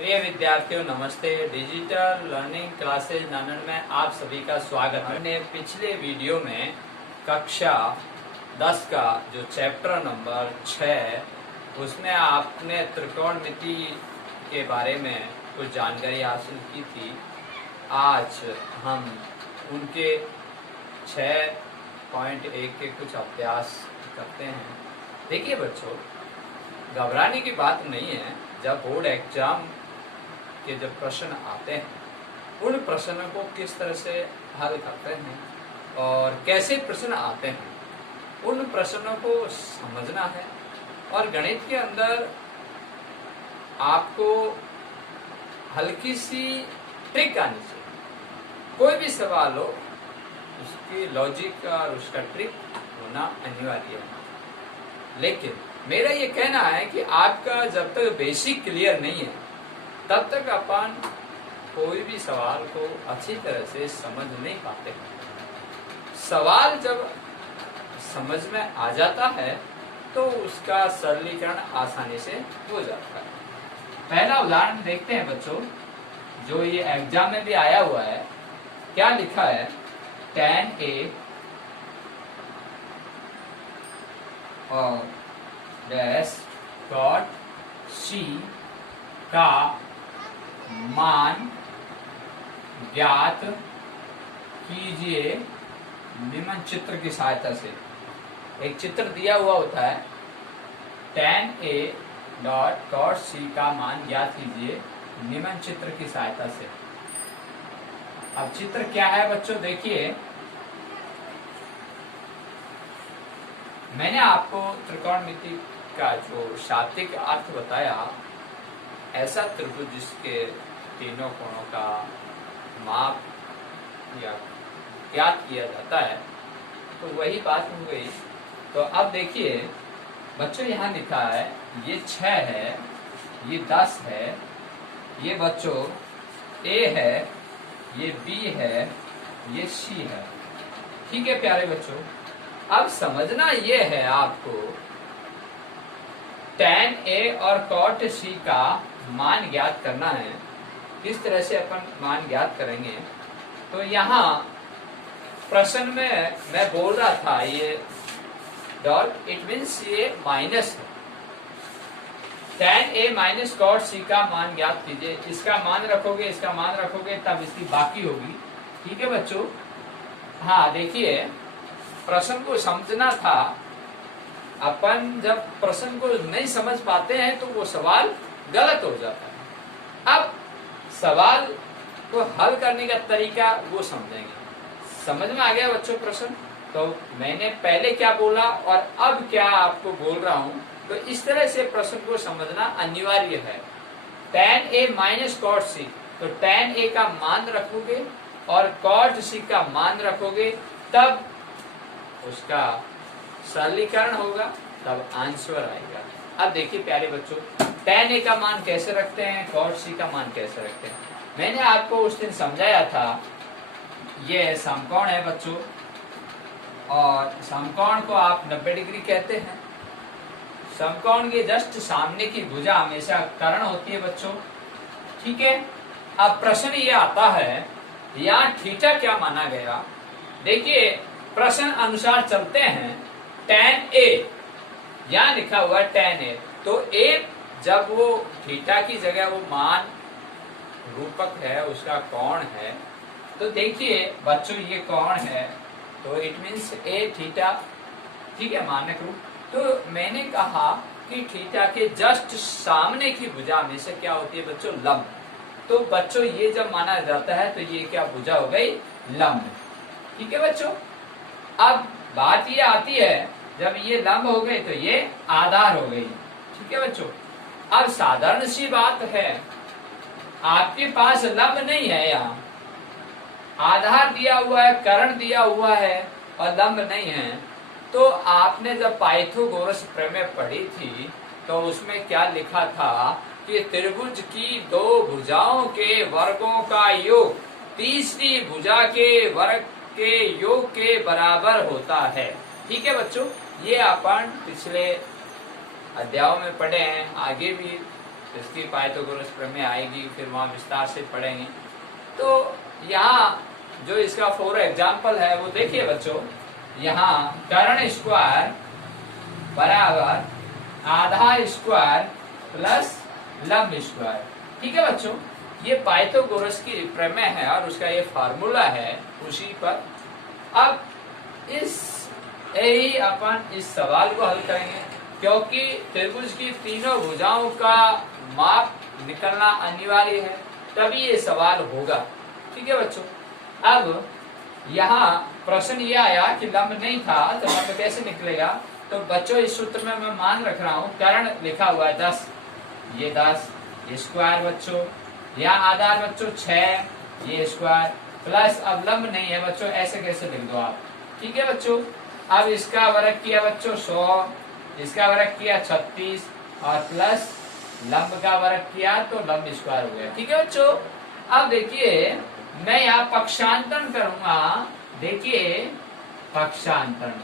प्रिय विद्यार्थियों नमस्ते। डिजिटल लर्निंग क्लासेज नानन में आप सभी का स्वागत है। हमने पिछले वीडियो में कक्षा 10 का जो चैप्टर नंबर 6 उसमें आपने त्रिकोणमिति के बारे में कुछ जानकारी हासिल की थी। आज हम उनके 6.1 के कुछ अभ्यास करते हैं। देखिए बच्चों, घबराने की बात नहीं है। जब बोर्ड एग्जाम के जब प्रश्न आते हैं उन प्रश्नों को किस तरह से हल करते हैं और कैसे प्रश्न आते हैं उन प्रश्नों को समझना है। और गणित के अंदर आपको हल्की सी ट्रिक आनी चाहिए। कोई भी सवाल हो उसकी लॉजिक और उसका ट्रिक होना अनिवार्य है। लेकिन मेरा ये कहना है कि आपका जब तक बेसिक क्लियर नहीं है तब तक अपन कोई भी सवाल को अच्छी तरह से समझ नहीं पाते। सवाल जब समझ में आ जाता है तो उसका सरलीकरण आसानी से हो जाता है। पहला उदाहरण देखते हैं बच्चों, जो ये एग्जाम में भी आया हुआ है। क्या लिखा है? tan A और डैश cot C का मान ज्ञात कीजिए निम्न चित्र की सहायता से। एक चित्र दिया हुआ होता है, tan A dot cot C का मान ज्ञात कीजिए निम्न चित्र की सहायता से। अब चित्र क्या है बच्चों? देखिए, मैंने आपको त्रिकोणमिति का जो शाब्दिक अर्थ बताया, ऐसा त्रिभुज जिसके तीनों कोणों का माप या ज्ञात किया जाता है, तो वही बात हो गई। तो अब देखिए बच्चों, यहाँ लिखा है ये 6 है, ये 10 है, ये बच्चों A है, ये B है, ये C है। ठीक है प्यारे बच्चों, अब समझना ये है आपको tan A और cot C का मान ज्ञात करना है। किस तरह से अपन मान ज्ञात करेंगे? तो यहाँ प्रश्न में मैं बोल रहा था ये डॉट, इट मीन्स ये माइनस है। tan A minus cot C का मान ज्ञात कीजिए। इसका मान रखोगे, इसका मान रखोगे, तब इसकी बाकी होगी। ठीक है बच्चों? हाँ देखिए, प्रश्न को समझना था। अपन जब प्रश्न को नहीं समझ पाते हैं तो वो सवाल गलत हो जाता है। अब सवाल को हल करने का तरीका वो समझेंगे। समझ में आ गया बच्चों प्रश्न? तो मैंने पहले क्या बोला और अब क्या आपको बोल रहा हूं, तो इस तरह से प्रश्न को समझना अनिवार्य है। tan A minus cot C, तो tan A का मान रखोगे और cot C का मान रखोगे, तब उसका सरलीकरण होगा, तब आंसर आएगा। अब देखिए प्यारे बच्चों, tan A का मान कैसे रखते हैं, cot C का मान कैसे रखते हैं। मैंने आपको उस दिन समझाया था, ये समकोण है बच्चों, और समकोण को आप 90 डिग्री कहते हैं। समकोण के जस्ट सामने की भुजा हमेशा कर्ण होती है बच्चों। ठीक है, अब प्रश्न ये आता है, यहाँ थीटा क्या माना गया? देखिए प्रश्न अनुसार चलते हैं। tan A यहाँ लिखा हुआ है tan A, तो A जब वो थीटा की जगह वो मान रूपक है, उसका कोण है, तो देखिए बच्चों ये कोण है, तो इट मीन्स A थीटा। ठीक है, मानक रूप। तो मैंने कहा कि थीटा के जस्ट सामने की भुजा में से क्या होती है बच्चों? लंब। तो बच्चों ये जब माना जाता है तो ये क्या भुजा हो गई? लंब। ठीक है बच्चों? अब बात ये आती है, जब ये लंब हो गई तो ये आधार हो गई। ठीक है बच्चों? अब साधारण सी बात है, आपके पास लंब नहीं है, यहाँ आधार दिया हुआ है, कर्ण दिया हुआ है और लंब नहीं है। तो आपने जब पाइथागोरस प्रमेय पढ़ी थी तो उसमें क्या लिखा था कि त्रिभुज की दो भुजाओं के वर्गों का योग तीसरी भुजा के वर्ग के योग के बराबर होता है। ठीक है बच्चों, ये अपन पिछले अध्यायों में पढ़े हैं, आगे भी इसकी पाइथागोरस प्रमेय आएगी, फिर वहां विस्तार से पढ़ेंगे। तो यहाँ जो इसका फॉर एग्जाम्पल है वो देखिए बच्चों, यहाँ कर्ण स्क्वायर बराबर आधा स्क्वायर प्लस लंब स्क्वायर। ठीक है बच्चों, ये पाइथागोरस की प्रमेय है और उसका ये फार्मूला है उसी पर। अब यही अपन इस सवाल को हल करेंगे, क्योंकि त्रिभुज की तीनों भुजाओं का माप निकलना अनिवार्य है, तभी ये सवाल होगा। ठीक है बच्चों, अब यहाँ प्रश्न ये आया कि लंब नहीं था तो लंब कैसे निकलेगा। तो बच्चों इस सूत्र में मैं मान रख रहा हूँ, कर्ण लिखा हुआ है 10, ये 10 स्क्वायर बच्चों, यहाँ आधार बच्चों 6 ये स्क्वायर प्लस, अब लंब नहीं है बच्चों, ऐसे कैसे लिख दो आप। ठीक है बच्चों, अब इसका वर्ग किया बच्चों 100, इसका वर्ग किया 36 और प्लस लंब का वर्ग किया तो लंब स्क्वायर हो गया। ठीक है बच्चों, अब देखिए मैं यहाँ पक्षांतरण करूंगा, देखिए पक्षांतरण,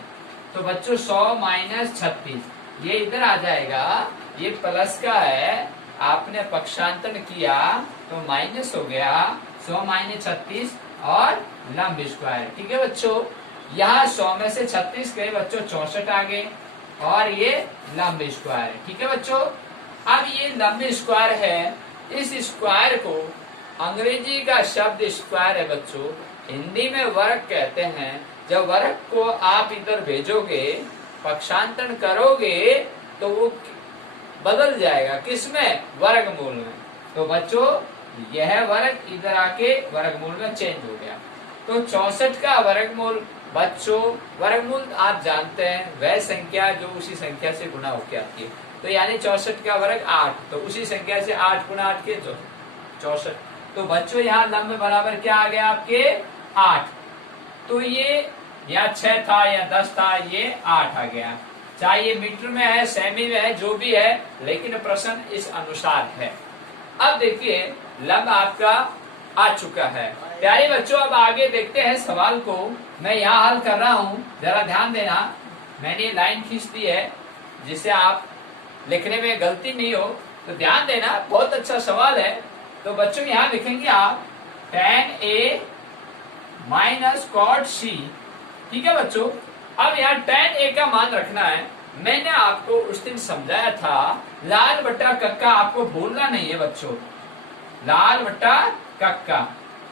तो बच्चों 100 माइनस 36 ये इधर आ जाएगा, ये प्लस का है, आपने पक्षांतरण किया तो माइनस हो गया, 100 माइनस 36 और लंब स्क्वायर। ठीक है बच्चों, यहाँ 100 में से 36 गए बच्चों 64 आ गए और ये लंब स्क्वायर है। ठीक है बच्चों, अब ये लंब स्क्वायर है, इस स्क्वायर को अंग्रेजी का शब्द स्क्वायर है बच्चों, हिंदी में वर्ग कहते हैं। जब वर्ग को आप इधर भेजोगे, पक्षांतरण करोगे तो वो बदल जाएगा, किसमें, वर्गमूल में। तो बच्चों यह वर्ग इधर आके वर्गमूल में चेंज हो गया। तो 64 का वर्गमूल बच्चों, वर्गमूल आप जानते हैं वह संख्या जो उसी संख्या से गुणा होकर आती है, तो यानी 64 का वर्ग 8, तो उसी संख्या से 8 गुना 8 के 64। तो बच्चों यहाँ लंब बराबर क्या आ गया आपके 8, तो ये या 6 था या 10 था, ये 8 आ गया। चाहे ये मीटर में है, सेमी में है, जो भी है, लेकिन प्रश्न इस अनुसार है। अब देखिए लंब आपका आ चुका है। प्यारे बच्चों, अब आगे देखते हैं सवाल को, मैं यहाँ हल कर रहा हूँ, जरा ध्यान देना, मैंने लाइन खींच दी है जिससे आप लिखने में गलती नहीं हो, तो ध्यान देना, बहुत अच्छा सवाल है। तो बच्चों यहाँ लिखेंगे आप tan A minus cot C। ठीक है बच्चों, अब यहाँ tan A का मान रखना है। मैंने आपको उस दिन समझाया था लाल बट्टा कक्का आपको भूलना नहीं है बच्चों, लाल बट्टा कक्का।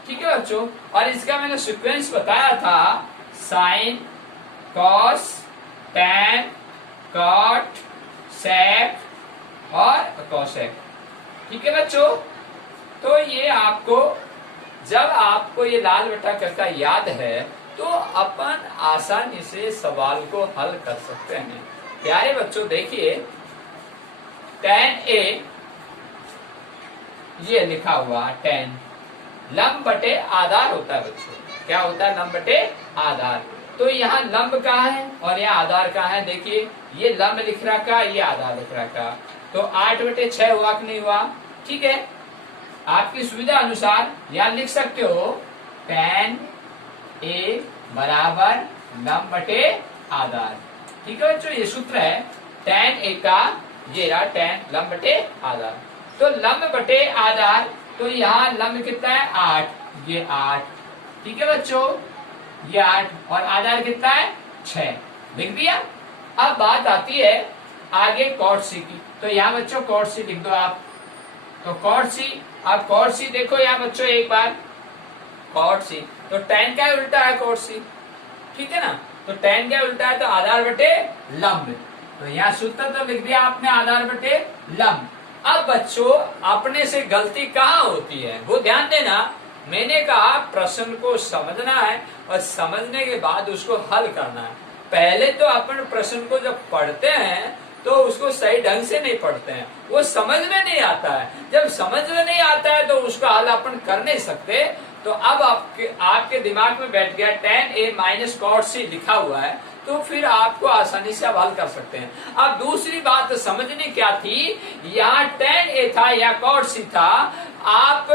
ठीक है बच्चों, और इसका मैंने सीक्वेंस बताया था, sine, cos, tan, cot, sec और cosec। ठीक है बच्चों, तो ये आपको, जब आपको ये लाल बट्टा कक्का याद है तो अपन आसानी से सवाल को हल कर सकते हैं। प्यारे बच्चों देखिए tan A ये लिखा हुआ, tan लंब बटे आधार होता है बच्चों, क्या होता है, लंब बटे आधार। तो यहाँ लंब कहाँ है और यहाँ आधार कहाँ है, देखिए ये लंब लिख रहा का, ये आधार लिख रहा का, तो 8/6 हुआ कि नहीं हुआ। ठीक है, आपकी सुविधा अनुसार यहाँ लिख सकते हो tan A बराबर लंब बटे आधार। ठीक है बच्चों, ये सूत्र है tan A का, ये रहा tan लंब बटे आधार। तो लंब बटे आधार, तो यहाँ लंब कितना है 8, ये 8। ठीक है बच्चों, ये 8 और आधार कितना है 6, लिख दिया। अब बात आती है आगे cot C की, तो यहाँ बच्चों cot C लिख दो आप, तो cot C, अब cot C देखो यहाँ बच्चों एक बार, cot C तो tan का उल्टा है cot C। ठीक है ना, तो tan का उल्टा है तो आधार बटे लंब, तो यहाँ सूत्र तो लिख दिया आपने, आधार बटे लंब। अब बच्चों अपने से गलती कहाँ होती है वो ध्यान देना। मैंने कहा प्रश्न को समझना है और समझने के बाद उसको हल करना है। पहले तो अपन प्रश्न को जब पढ़ते हैं तो उसको सही ढंग से नहीं पढ़ते हैं, वो समझ में नहीं आता है। जब समझ में नहीं आता है तो उसका हल अपन कर नहीं सकते। तो अब आपके दिमाग में बैठ गया tan A minus cot C लिखा हुआ है, तो फिर आपको आसानी से आप हल कर सकते हैं। अब दूसरी बात समझने क्या थी, यहाँ tan A था या cot C था, आप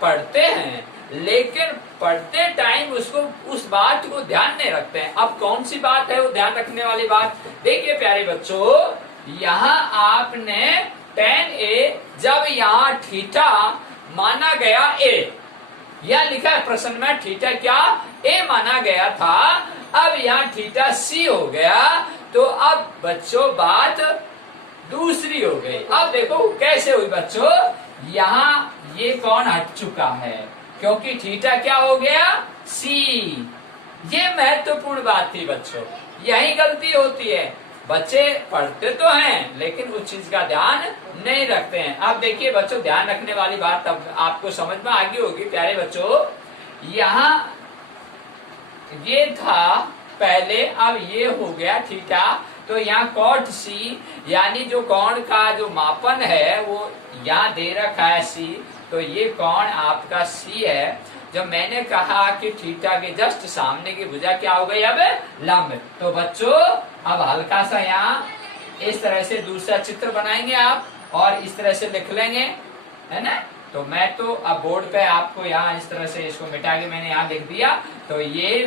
पढ़ते हैं लेकिन पढ़ते टाइम उसको, उस बात को ध्यान नहीं रखते हैं। अब कौन सी बात है वो ध्यान रखने वाली बात, देखिए प्यारे बच्चों, यहाँ आपने tan a जब यहाँ थीटा माना गया a, यह लिखा है प्रश्न में थीटा क्या a माना गया था, अब यहाँ थीटा c हो गया, तो अब बच्चों बात दूसरी हो गई। अब देखो कैसे हुई बच्चों, यहाँ ये कौन हट चुका है क्योंकि थीटा क्या हो गया c। ये महत्वपूर्ण बात थी बच्चों, यही गलती होती है, बच्चे पढ़ते तो हैं लेकिन उस चीज का ध्यान नहीं रखते हैं। अब देखिए बच्चों, ध्यान रखने वाली बात अब आपको समझ में आ गई होगी प्यारे बच्चों। यहाँ ये था पहले, अब ये हो गया थीटा, तो यहाँ कॉट सी यानी जो कोण का जो मापन है वो यहाँ दे रखा है सी, तो ये कोण आपका सी है। जब मैंने कहा कि थीटा के जस्ट सामने की भुजा क्या हो गई अब लंब, तो बच्चों अब हल्का सा यहाँ इस तरह से दूसरा चित्र बनाएंगे आप और इस तरह से लिख लेंगे, है ना। तो मैं तो अब बोर्ड पे आपको यहाँ इस तरह से इसको मिटा के मैंने यहाँ लिख दिया, तो ये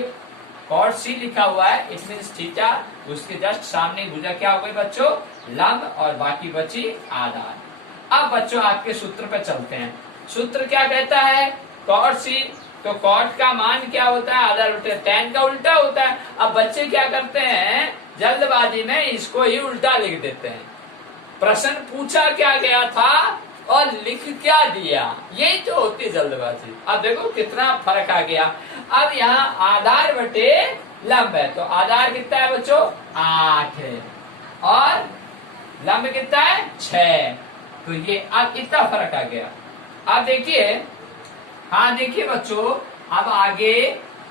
कॉट सी लिखा हुआ है, इट मीन्स थीटा, उसके जस्ट सामने भुजा क्या हो गई बच्चों लंब और बाकी बची आधार। अब बच्चों आपके सूत्र पे चलते हैं। सूत्र क्या कहता है, कॉट सी, तो कॉट का मान क्या होता है आधार बटे tan का उल्टा होता है। अब बच्चे क्या करते हैं जल्दबाजी में इसको ही उल्टा लिख देते हैं। प्रश्न पूछा क्या गया था और लिख क्या दिया, यही तो होती जल्दबाजी। अब देखो कितना फर्क आ गया। अब यहाँ आधार बटे लंब है, तो आधार कितना है बच्चों 8 है और लंब कितना है 6, तो ये अब इतना फर्क आ गया। अब देखिए, हाँ देखिए बच्चों, अब आगे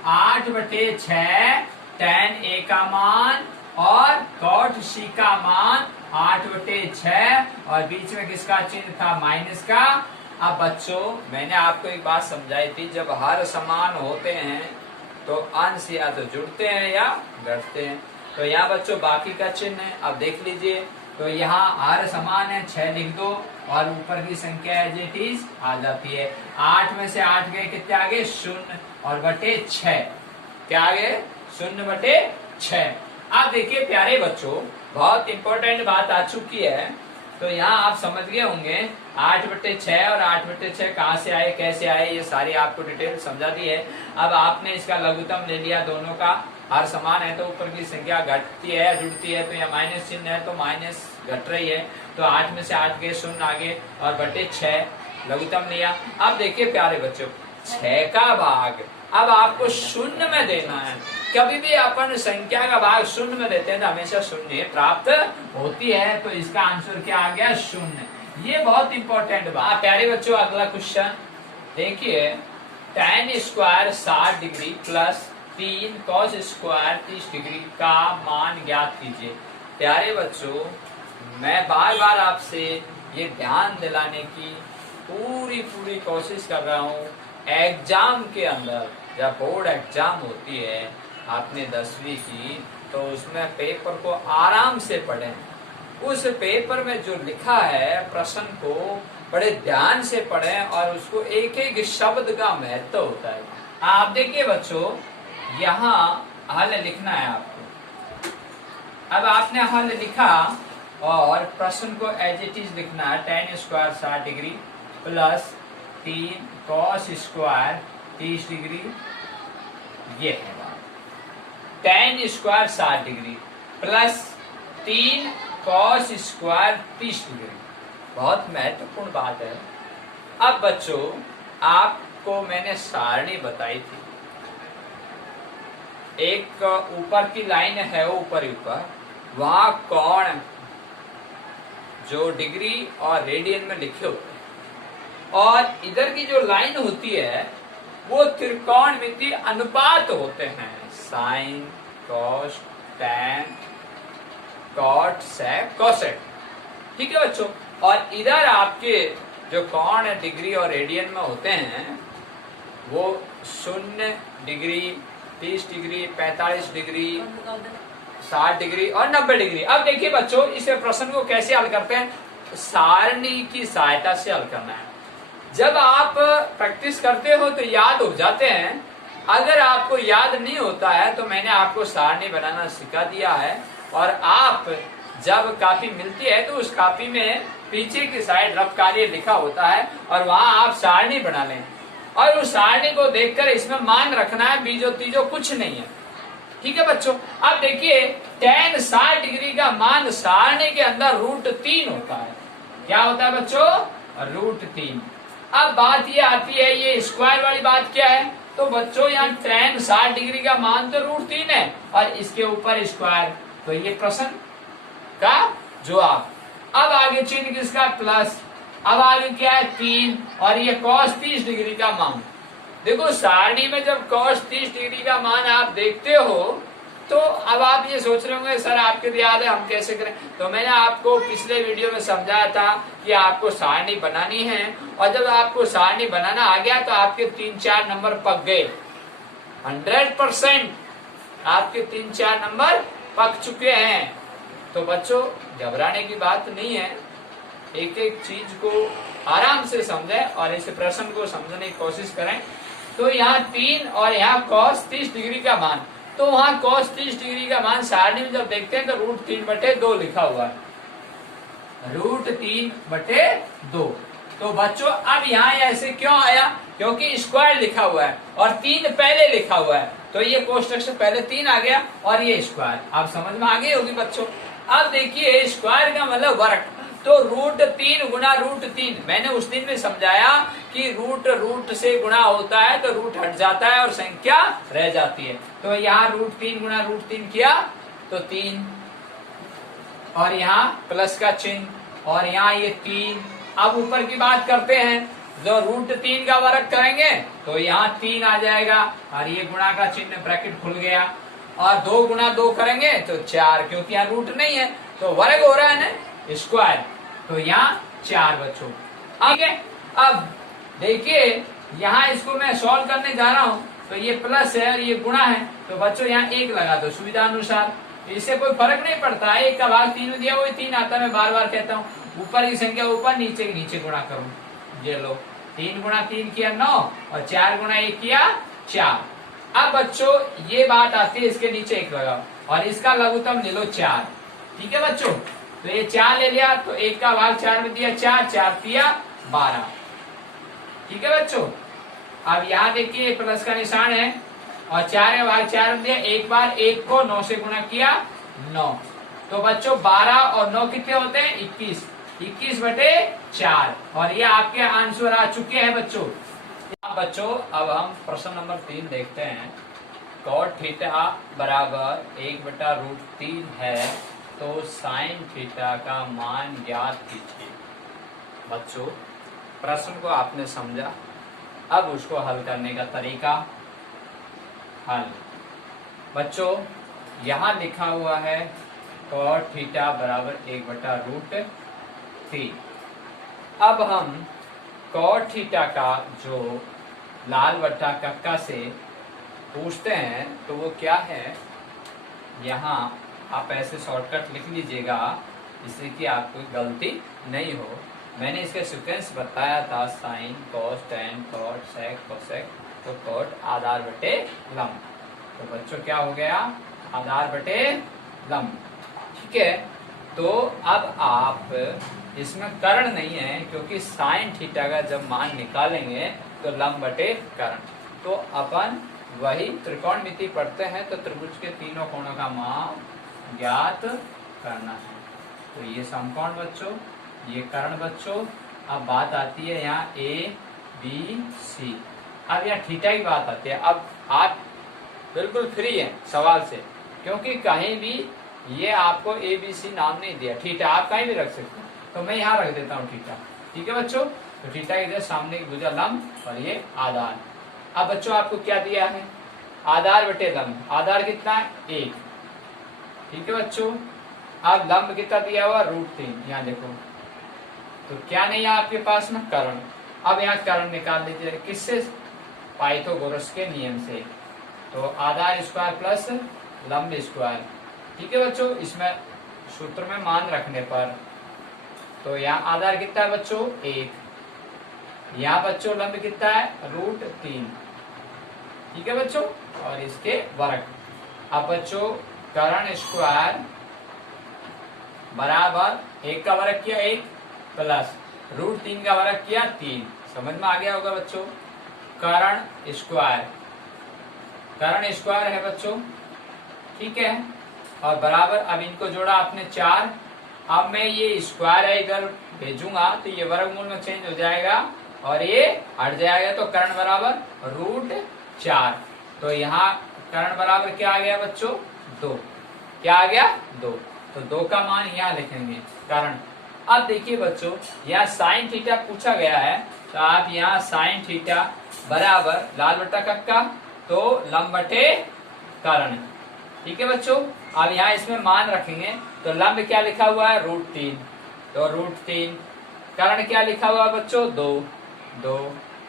8 बटे 6 tan a का मान और cot c का मान 8 बटे 6 और बीच में किसका चिन्ह था माइनस का। अब बच्चों मैंने आपको एक बात समझाई थी, जब हर समान होते हैं तो अंश या तो जुड़ते हैं या घटते हैं। तो यहाँ बच्चों बाकी का चिन्ह है, अब देख लीजिए, तो यहाँ हर समान है 6 लिख दो और ऊपर की संख्या एज इट इज आ जाती है। 8 में से 8 गए कितने आ गए 0 और बटे 6 क्या आ गए 0 बटे 6। अब देखिए प्यारे बच्चों, बहुत इंपॉर्टेंट बात आ चुकी है, तो यहाँ आप समझ गए होंगे 8 बटे 6 और 8 बटे 6 कहाँ से आए कैसे आए, ये सारी आपको डिटेल समझा दी है। अब आपने इसका लघुत्तम ले लिया, दोनों का हर समान है तो ऊपर की संख्या घटती है या जुड़ती है, तो यहाँ माइनस चिन्ह है तो माइनस घट रही है, तो 8 में से 8 गए 0 आगे और बटे 6 लघुत्तम लिया। अब देखिए प्यारे बच्चों 6 का भाग अब आपको 0 में देना है। कभी भी अपन संख्या का भाग 0 में देते हैं तो हमेशा 0 प्राप्त होती है, तो इसका आंसर क्या आ गया 0। ये बहुत इंपॉर्टेंट बात। प्यारे बच्चों अगला क्वेश्चन देखिए, tan square 60 degree plus 3 cos square 30 degree का मान ज्ञात कीजिए। प्यारे बच्चों मैं बार बार आपसे ये ध्यान दिलाने की पूरी कोशिश कर रहा हूँ, एग्जाम के अंदर जब बोर्ड एग्जाम होती है आपने 10वीं की, तो उसमें पेपर को आराम से पढ़ें। उस पेपर में जो लिखा है प्रश्न को बड़े ध्यान से पढ़ें और उसको एक एक शब्द का महत्व होता है। आप देखिए बच्चों, यहाँ हल लिखना है आपको। अब आपने हल लिखा और प्रश्न को एज इट इज लिखना है। tan square 60 degree plus 3 cos square 30 degree, ये है बात। tan square 60 degree plus 3 cos square 30 degree, बहुत महत्वपूर्ण बात है। अब बच्चों आपको मैंने सारणी बताई थी, एक ऊपर की लाइन है ऊपर ऊपर, वहां कोण जो डिग्री और रेडियन में लिखे होते हैं, और इधर की जो लाइन होती है वो त्रिकोणमितीय अनुपात होते हैं, sine cos tan cot sec cosec, ठीक है बच्चों। और इधर आपके जो कोण डिग्री और रेडियन में होते हैं वो 0 डिग्री 30 डिग्री 45 डिग्री 60 डिग्री और 90 डिग्री। अब देखिए बच्चों इस प्रश्न को कैसे हल करते हैं, सारणी की सहायता से हल करना है। जब आप प्रैक्टिस करते हो तो याद हो जाते हैं, अगर आपको याद नहीं होता है तो मैंने आपको सारणी बनाना सिखा दिया है, और आप जब कॉपी मिलती है तो उस कॉपी में पीछे की साइड रफ कार्य लिखा होता है और वहां आप सारणी बना लें और उस सारणी को देखकर इसमें मान रखना है, बीजो तीजो कुछ नहीं है। ठीक है बच्चों, अब देखिए tan 60 डिग्री का मान सारणी के अंदर √3 होता है। क्या होता है बच्चों? √3। अब बात ये आती है, ये स्क्वायर वाली बात क्या है? तो बच्चों यहाँ tan 60 डिग्री का मान तो √3 है और इसके ऊपर स्क्वायर, तो ये प्रश्न का जवाब। अब आगे चिन्ह किसका? प्लस। अब आगे क्या है? 3 और ये cos 30 डिग्री का मान। देखो सारणी में जब cos 30 डिग्री का मान आप देखते हो तो अब आप ये सोच रहे होंगे सर आपके याद है हम कैसे करें। तो मैंने आपको पिछले वीडियो में समझाया था कि आपको सारणी बनानी है और जब आपको सारणी बनाना आ गया तो आपके 3-4 नंबर पक गए। 100% आपके 3-4 नंबर पक चुके हैं। तो बच्चों घबराने की बात नहीं है, एक एक चीज को आराम से समझें और इस प्रश्न को समझने की कोशिश करें। तो यहाँ 3 और यहाँ cos 30 डिग्री का मान, तो वहां cos 30 डिग्री का मान सारणी में जब देखते हैं तो √3/2 लिखा हुआ है, √3/2। तो बच्चों अब यहाँ ऐसे क्यों आया? क्योंकि स्क्वायर लिखा हुआ है और 3 पहले लिखा हुआ है, तो ये कोष्टक से पहले 3 आ गया और ये स्क्वायर। आप समझ में आ गई होगी बच्चों। अब देखिए स्क्वायर का मतलब वर्ग, तो √3 गुना √3। मैंने उस दिन में समझाया कि रूट से गुणा होता है तो रूट हट जाता है और संख्या रह जाती है। तो यहाँ √3 गुना √3 किया तो 3 और यहाँ प्लस का चिन्ह और यहाँ ये 3। अब ऊपर की बात करते हैं, जो √3 का वर्ग करेंगे तो यहाँ 3 आ जाएगा और ये गुणा का चिन्ह ब्रैकेट खुल गया और 2 गुना 2 करेंगे तो 4, क्योंकि यहाँ रूट नहीं है तो वर्ग हो रहा है ना स्क्वायर, तो यहाँ 4 बच्चों। ठीक है, अब देखिए यहाँ इसको मैं सॉल्व करने जा रहा हूँ तो ये प्लस है और ये गुणा है, तो बच्चों यहाँ 1 लगा दो सुविधा अनुसार, इससे कोई फर्क नहीं पड़ता। 1 का भाग 3 में दिया वही 3 आता है। मैं बार बार कहता हूँ ऊपर की संख्या ऊपर, नीचे की नीचे गुणा करूँ। ये लो 3 गुणा 3 किया 9 और 4 गुणा 1 किया 4। अब बच्चों ये बात आती है, इसके नीचे 1 लगाओ और इसका लघुत्तम ले लो 4। ठीक है बच्चों, तो ये 4 ले लिया तो 1 का भाग 4 में दिया 4, 4 दिया 12। ठीक है बच्चों, अब यहाँ देखिए प्लस का निशान है और 4 का भाग 4 में दिया, एक बार 1 को 9 से गुणा किया 9। तो बच्चों 12 और 9 कितने होते हैं? 21। 21/4 और ये आपके आंसर आ चुके हैं बच्चों। बच्चों अब हम प्रश्न नंबर 3 देखते हैं। cot थीटा बराबर 1/√3 है तो sin थीटा का मान ज्ञात कीजिए। बच्चों प्रश्न को आपने समझा, अब उसको हल करने का तरीका। हल बच्चों यहाँ लिखा हुआ है cot थीटा बराबर 1/√3। अब हम cot थीटा का जो लाल बट्टा कक्का से पूछते हैं तो वो क्या है, यहाँ आप ऐसे शॉर्टकट लिख लीजिएगा जिससे कि आपको गलती नहीं हो। मैंने इसका सीक्वेंस बताया था, sine, cos, tan, cot, sec, cosec, तो कॉट आधार बटे लंब। तो बच्चों क्या हो गया? आधार बटे लंब। ठीक है, तो अब आप इसमें कर्ण नहीं है क्योंकि साइन थीटा का जब मान निकालेंगे तो लंब बटे कर्ण। तो अपन वही त्रिकोणमिति पढ़ते हैं तो त्रिभुज के तीनों कोणों का मान ज्ञात करना है। तो ये समकोण बच्चों, ये कर्ण बच्चों। अब बात आती है यहाँ ABC। अब यहाँ थीटा की बात आती है। अब आप बिल्कुल फ्री हैं सवाल से, क्योंकि कहीं भी ये आपको ABC नाम नहीं दिया, थीटा आप कहीं भी रख सकते हैं, तो मैं यहाँ रख देता हूँ थीटा। ठीक है बच्चों, तो थीटा इधर सामने की भुजा लंब और ये आधार। अब बच्चों आपको क्या दिया है? आधार बटे लंब। आधार कितना है? 1। ठीक है बच्चों, अब लंब कितना दिया हुआ? √3। यहाँ देखो, तो क्या नहीं है आपके पास में? कर्ण। अब यहाँ कर्ण निकाल लीजिए किससे? पाइथागोरस के नियम से। तो आधार स्क्वायर प्लस लंब स्क्वायर। ठीक है बच्चों, इसमें सूत्र में मान रखने पर तो यहाँ आधार कितना है बच्चों? 1। यहाँ बच्चों लंब कितना है? √3। ठीक है बच्चों, और इसके वर्ग। अब बच्चों कर्ण स्क्वायर बराबर 1 का वर्ग किया 1 प्लस √3 का वर्ग किया 3। समझ में आ गया होगा बच्चों। कर्ण स्क्वायर है बच्चों, ठीक है। और बराबर अब इनको जोड़ा आपने 4। अब मैं ये स्क्वायर है इधर भेजूंगा तो ये वर्गमूल में चेंज हो जाएगा और ये हट जाएगा, तो कर्ण बराबर √4। तो यहाँ कर्ण बराबर क्या आ गया बच्चों 2। क्या आ गया 2। तो 2 का मान यहाँ लिखेंगे कर्ण। अब देखिए बच्चों यहाँ साइन थीटा पूछा गया है, तो आप यहाँ साइन थीटा बराबर लाल बट्टा कक्का तो लंब बटे कर्ण, ठीक है बच्चों। अब यहाँ इसमें मान रखेंगे तो लंब क्या लिखा हुआ है √3, तो √3। कर्ण क्या लिखा हुआ है बच्चों 2।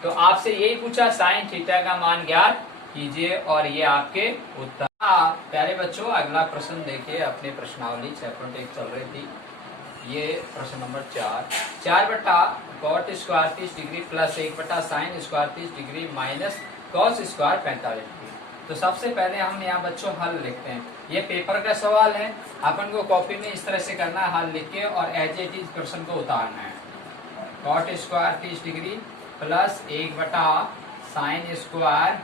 तो आपसे यही पूछा साइन थीटा का मान ज्ञात कीजिए और ये आपके उत्तर। प्यारे बच्चों अगला प्रश्न देखिए अपने प्रश्नावली चैप्टर 1 चल रही थी। ये प्रश्न नंबर 4 बटा कॉट स्क्वायर 30 डिग्री प्लस 1 बटा sine square 30 degree minus cos square 45 degree. तो सबसे पहले हम यहाँ बच्चों हल लिखते हैं। ये पेपर का सवाल है, अपन को कॉपी में इस तरह से करना है, हल लिख के और एज इट इज प्रश्न को उतारना है। कॉट स्क्वायर 30 डिग्री प्लस 1 बटा साइन स्क्वायर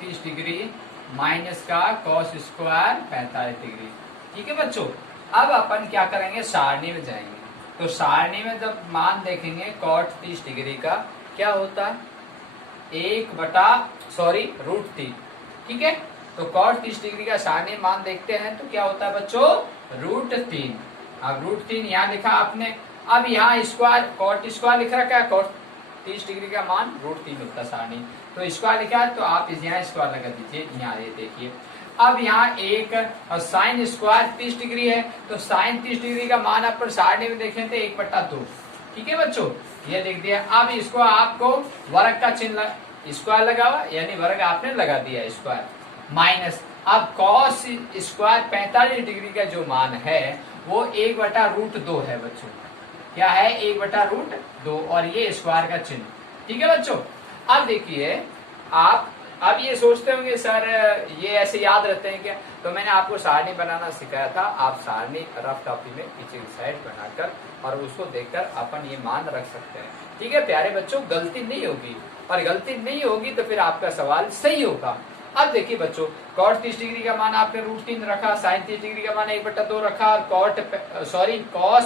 30 डिग्री माइनस का कॉस स्क्वायर 45 डिग्री, ठीक है बच्चों। अब अपन क्या करेंगे सारणी में जाएंगे, तो सारणी में जब मान देखेंगे कॉट 30 डिग्री का क्या होता है √3, ठीक है। तो कॉट 30 डिग्री का सारणी मान देखते हैं तो क्या होता है बच्चों √3। अब √3 यहाँ लिखा आपने। अब यहाँ स्क्वायर कॉट स्क्वायर लिख रखा है, कॉट 30 डिग्री का मान √3 होता है सारणी, तो स्क्वायर लिखा है तो आप यहाँ स्क्वायर लगा दीजिए। यहाँ ये देखिए अब यहाँ एक साइन स्क्वायर 30 डिग्री है, तो साइन 30 डिग्री का मान आप सारणी में देखें तो 1/2, ठीक है बच्चों, ये लिख दिया। अब इसको आपको वर्ग का चिन्ह स्क्वायर लगा हुआ यानी वर्ग आपने लगा दिया स्क्वायर माइनस। अब कॉस स्क्वायर 45 डिग्री का जो मान है वो 1/√2 है बच्चों। क्या है 1/√2 और ये स्क्वायर का चिन्ह, ठीक है बच्चों। अब देखिए आप अब ये सोचते होंगे सर ये ऐसे याद रहते हैं क्या, तो मैंने आपको सारणी बनाना सिखाया था। आप सारणी रफ कॉपी में पीछे की साइड बनाकर और उसको देखकर अपन ये मान रख सकते हैं, ठीक है प्यारे बच्चों। गलती नहीं होगी और गलती नहीं होगी तो फिर आपका सवाल सही होगा। अब देखिए बच्चों कॉट 30 डिग्री का मान आपने √3 रखा, साइन 30 डिग्री का मान 1/2 रखा, कॉस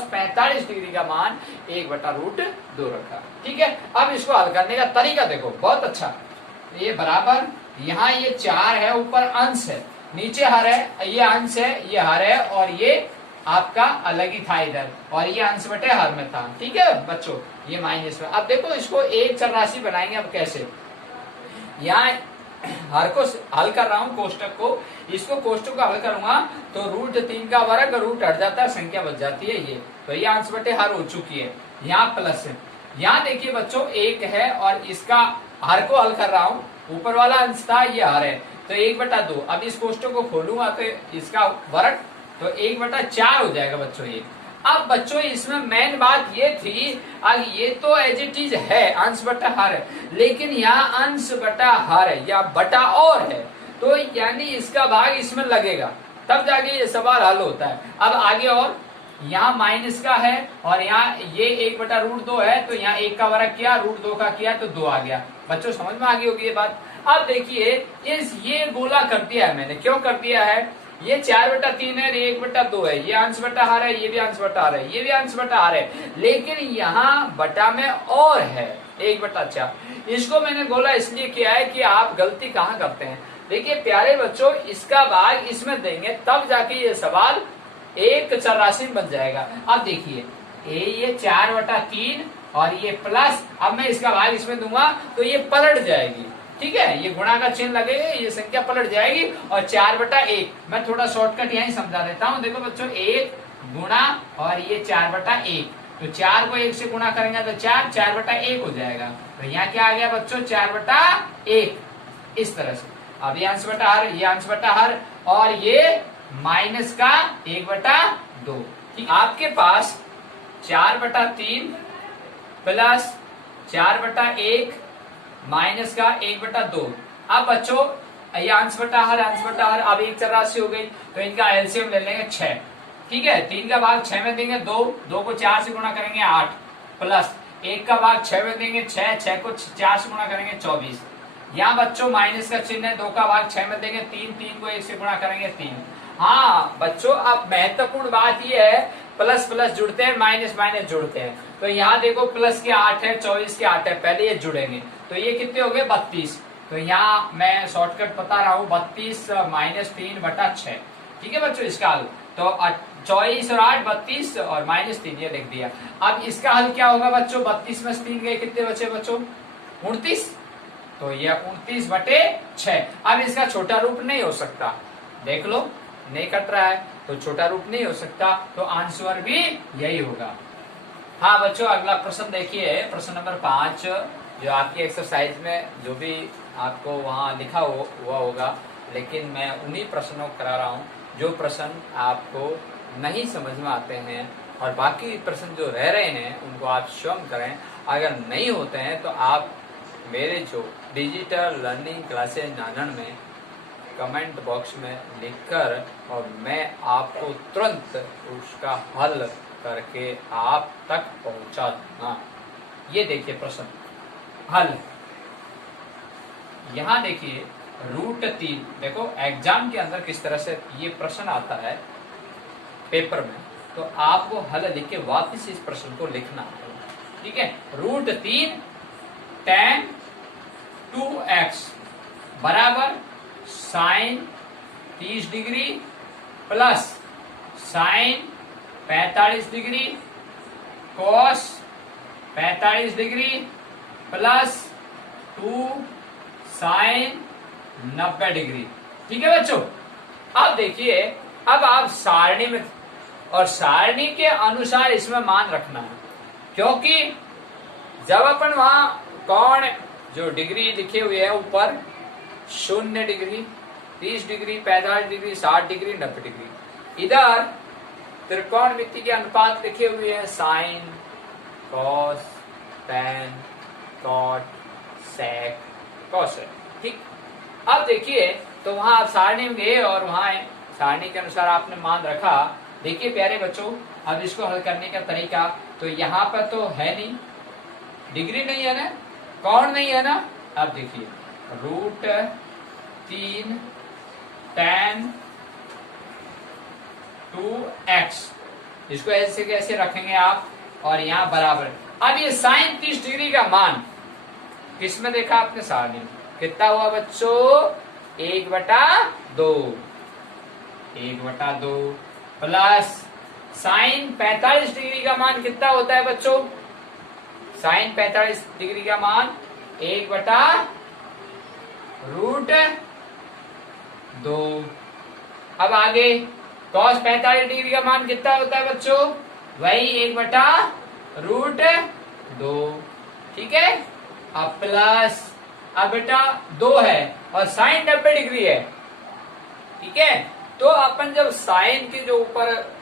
45 डिग्री का मान 1/√2 रखा, ठीक है। अब इसको हल करने का तरीका देखो बहुत अच्छा। ये बराबर यहाँ ये 4 है, ऊपर अंश है, नीचे हर है, ये अंश है ये हर है और ये आपका अलग ही था इधर और ये अंश बटे हर में था, ठीक है बच्चों, ये माइनस में। अब देखो इसको एक चर राशि बनाएंगे। अब कैसे, यहाँ हर को हल कर रहा हूँ कोष्टक को, इसको कोष्टक को हल करूंगा तो √3 का वर्ग रूट हट जाता है, संख्या बच जाती है ये, तो ये अंश बटे हर हो चुकी है। यहाँ प्लस है, यहाँ देखिए बच्चों 1 है और इसका हर को हल कर रहा हूँ, ऊपर वाला अंश था ये हर है तो 1/2। अब इस कोष्टक को खोलूंगा तो इसका वर्ग तो 1/4 हो जाएगा बच्चों ये। अब बच्चों इसमें मेन बात ये थी, अब ये तो एज इट इज है अंश बटा हर है, लेकिन यहाँ अंश बटा हर है या बटा और है, तो यानी इसका भाग इसमें लगेगा तब जाके ये सवाल हल होता है। अब आगे और यहाँ माइनस का है और यहाँ ये 1/√2 है, तो यहाँ 1 का वर्ग किया √2 का किया तो 2 आ गया। बच्चों समझ में आ गई होगी ये बात। अब देखिए ये गोला कर दिया है मैंने, क्यों कर दिया है, ये 4/3 है, ये 1/2 है, ये अंश बटा हर है, ये भी अंश बटा हर है, ये भी अंश बटा हर है, लेकिन यहाँ बटा में और है 1/4। इसको मैंने गोला इसलिए किया है कि आप गलती कहाँ करते हैं। देखिए प्यारे बच्चों इसका भाग इसमें देंगे तब जाके ये सवाल एक चर राशि बन जाएगा। अब देखिए ये 4/3 और ये प्लस, अब मैं इसका भाग इसमें दूंगा तो ये पलट जाएगी, ठीक है, ये गुणा का चिन्ह लगेगा, ये संख्या पलट जाएगी और 4/1। मैं थोड़ा शॉर्टकट यहीं समझा देता हूँ। देखो बच्चों 1 गुणा और ये 4/1, तो 4 को 1 से गुणा करेंगे तो 4/1 हो जाएगा। तो यहाँ क्या आ गया बच्चों 4/1, इस तरह से। अब ये अंश बटा हर, ये अंश बटा हर और ये माइनस का 1/2। आपके पास 4/3 प्लस 4/1 माइनस का 1/2। अब बच्चों ये अंश बटा हर, अंश बटा हर। अब एक चरराशि हो गई तो इनका एलसीएम ले लेंगे 6, ठीक है। 3 का भाग 6 में देंगे 2, 2 को 4 से गुणा करेंगे 8, प्लस 1 का भाग 6 में देंगे 6, 6 को 4 से गुणा करेंगे 24। यहाँ बच्चों माइनस का चिन्ह है, 2 का भाग 6 में देंगे 3, 3 को 1 से गुणा करेंगे 3। हाँ बच्चों, अब महत्वपूर्ण बात यह है प्लस प्लस जुड़ते हैं, माइनस माइनस जुड़ते हैं। तो यहाँ देखो प्लस के 8 है, 24 के 8 है, पहले ये जुड़ेंगे तो ये कितने हो गए 32। तो यहाँ मैं शॉर्टकट बता रहा हूँ 32 माइनस 3 बटा 6, ठीक है बच्चों। इसका हल तो 24 और 8 32 और माइनस 3 ये लिख दिया। अब इसका हल क्या होगा बच्चों, 32 में 3 गए, कितने बचे बच्चों 29। तो ये 29 बटे 6। अब इसका छोटा रूप नहीं हो सकता, देख लो नहीं कट रहा है तो छोटा रूप नहीं हो सकता, तो आंसर भी यही होगा। हाँ बच्चों, अगला प्रश्न देखिए, प्रश्न नंबर 5 जो आपकी एक्सरसाइज में जो भी आपको वहाँ लिखा हुआ होगा, लेकिन मैं उन्हीं प्रश्नों को करा रहा हूँ जो प्रश्न आपको नहीं समझ में आते हैं, और बाकी प्रश्न जो रह रहे हैं उनको आप स्वयं करें। अगर नहीं होते हैं तो आप मेरे जो डिजिटल लर्निंग क्लासेज नानन में कमेंट बॉक्स में लिखकर, और मैं आपको तुरंत उसका हल करके आप तक पहुंचा दूंगा। ये देखिए प्रश्न हल, यहाँ देखिए √3। देखो एग्जाम के अंदर किस तरह से ये प्रश्न आता है पेपर में, तो आपको हल लिख के वापिस इस प्रश्न को लिखना है, ठीक है। √3 tan 2x बराबर sine 30 degree plus sine 45 degree cos 45 degree plus 2 sine 90 degree, ठीक है बच्चों। अब देखिए, अब आप सारणी में, और सारणी के अनुसार इसमें मान रखना है, क्योंकि जब अपन वहां कोण जो डिग्री लिखे हुए है ऊपर 0 degree 30 degree 45 degree 60 degree 90 degree, इधर त्रिकोणमिति के अनुपात लिखे हुए हैं sine cos tan cot sec cosec, ठीक। अब देखिए, तो वहां आप सारणी में गए और वहां सारणी के अनुसार आपने मान रखा। देखिए प्यारे बच्चों, अब इसको हल करने का तरीका, तो यहाँ पर तो है नहीं, डिग्री नहीं है ना, कोण नहीं है ना। अब देखिए √3 tan 2x, इसको ऐसे कैसे रखेंगे आप, और यहाँ बराबर। अब ये साइन 30 डिग्री का मान किसमें देखा आपने, सारणी में, कितना हुआ बच्चों 1/2, 1/2 प्लस साइन 45 डिग्री का मान कितना होता है बच्चों, साइन 45 डिग्री का मान 1/√2। अब आगे कॉस 45 डिग्री का मान कितना होता है बच्चों, वही 1/√2, ठीक है। अब प्लस, अब बेटा 2 है और साइन 90 डिग्री है, ठीक है। तो अपन जब साइन के जो ऊपर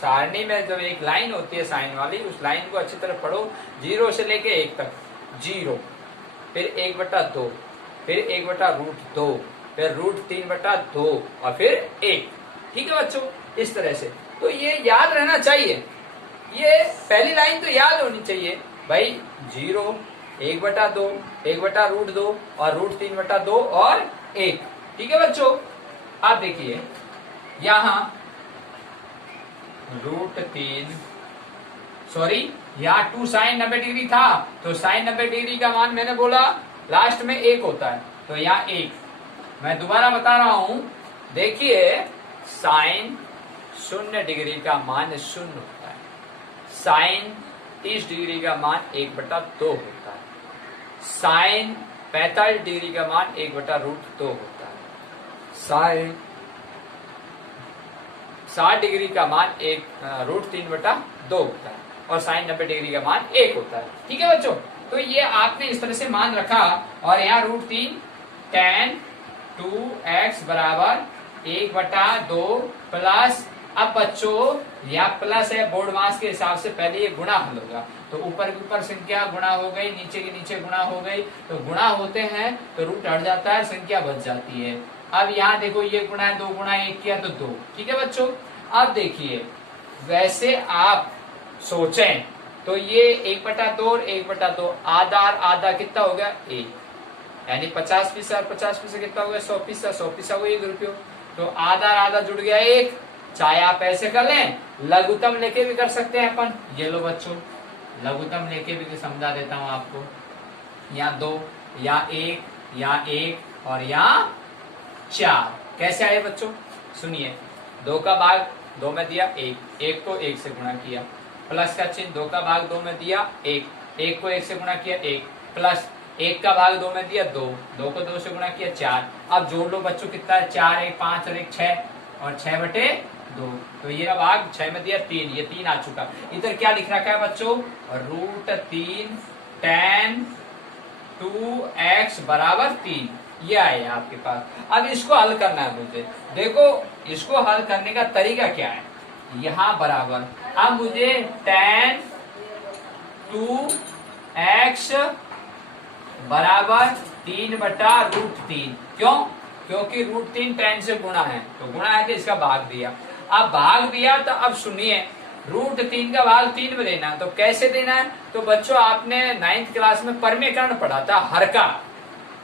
सारणी में जब एक लाइन होती है साइन वाली, उस लाइन को अच्छी तरह पढ़ो, 0 से लेके 1 तक, 0 फिर 1/2 फिर 1/√2 फिर √3/2 और फिर 1, ठीक है बच्चों। इस तरह से तो ये याद रहना चाहिए, ये पहली लाइन तो याद होनी चाहिए भाई, 0 1/2 1/√2 और √3/2 और 1, ठीक है बच्चों। आप देखिए यहाँ √3, सॉरी यहाँ 2 साइन 90 डिग्री था, तो साइन 90 डिग्री का मान मैंने बोला लास्ट में 1 होता है, तो यहाँ 1। मैं दोबारा बता रहा हूं, देखिए साइन 0 डिग्री का मान 0 होता है, साइन 30 डिग्री का मान 1/2 होता है, साइन 45 डिग्री का मान 1/√2 होता है, साइन 60 डिग्री का मान √3/2 होता है, और साइन 90 डिग्री का मान 1 होता है, ठीक है बच्चों। तो ये आपने इस तरह से मान रखा, और यहाँ √3 tan 2x बराबर 1/2 प्लस, अब बच्चों यहाँ प्लस है, बोर्ड मास के हिसाब से पहले ये गुणा हल होगा, तो ऊपर के ऊपर संख्या गुणा हो गई, नीचे के नीचे गुणा हो गई, तो गुणा होते हैं तो रूट हट जाता है, संख्या बच जाती है। अब यहाँ देखो ये गुणा है, 2 गुणा 1 किया तो 2, ठीक है बच्चों। अब देखिए वैसे आप सोचें तो ये 1/2 और 1/2 आधा और आधा कितना हो गया 1, यानी 50 पैसा और 50 पैसा कितना हो गया 100 पैसा, 100 पैसा को 1 रुपये, तो आधा आधा जुड़ गया 1। चाहे आप ऐसे कर लें, लघुत्तम लेके भी कर सकते हैं अपन। ये लो बच्चों लघुत्तम लेके भी समझा देता हूं आपको। यहाँ 2, यहाँ 1, यहाँ 1 और यहाँ 4 कैसे आए बच्चों, सुनिए। 2 का भाग 2 में दिया 1, 1 को 1 से गुणा किया, प्लस का चिन्ह 2 का भाग 2 में दिया 1, 1 को 1 से गुणा किया 1, प्लस 1 का भाग 2 में दिया 2, 2 को 2 से गुणा किया 4। अब जोड़ लो बच्चों कितना है, 4 1 5 और 1 6 और 6/2, तो ये भाग 6 में दिया 3, ये 3 आ चुका। इधर क्या लिख रखा है बच्चों, √3 tan 2x बराबर 3, ये आए आपके पास। अब इसको हल करना है मुझे, देखो इसको हल करने का तरीका क्या है, यहाँ बराबर, अब मुझे tan 2x बराबर 3/√3, क्यों, क्योंकि √3 tan से गुणा है, तो गुणा है तो इसका भाग दिया। अब भाग दिया तो अब सुनिए, √3 का भाग 3 में देना, तो कैसे देना है, तो बच्चों आपने 9th क्लास में परमीकरण पढ़ा था,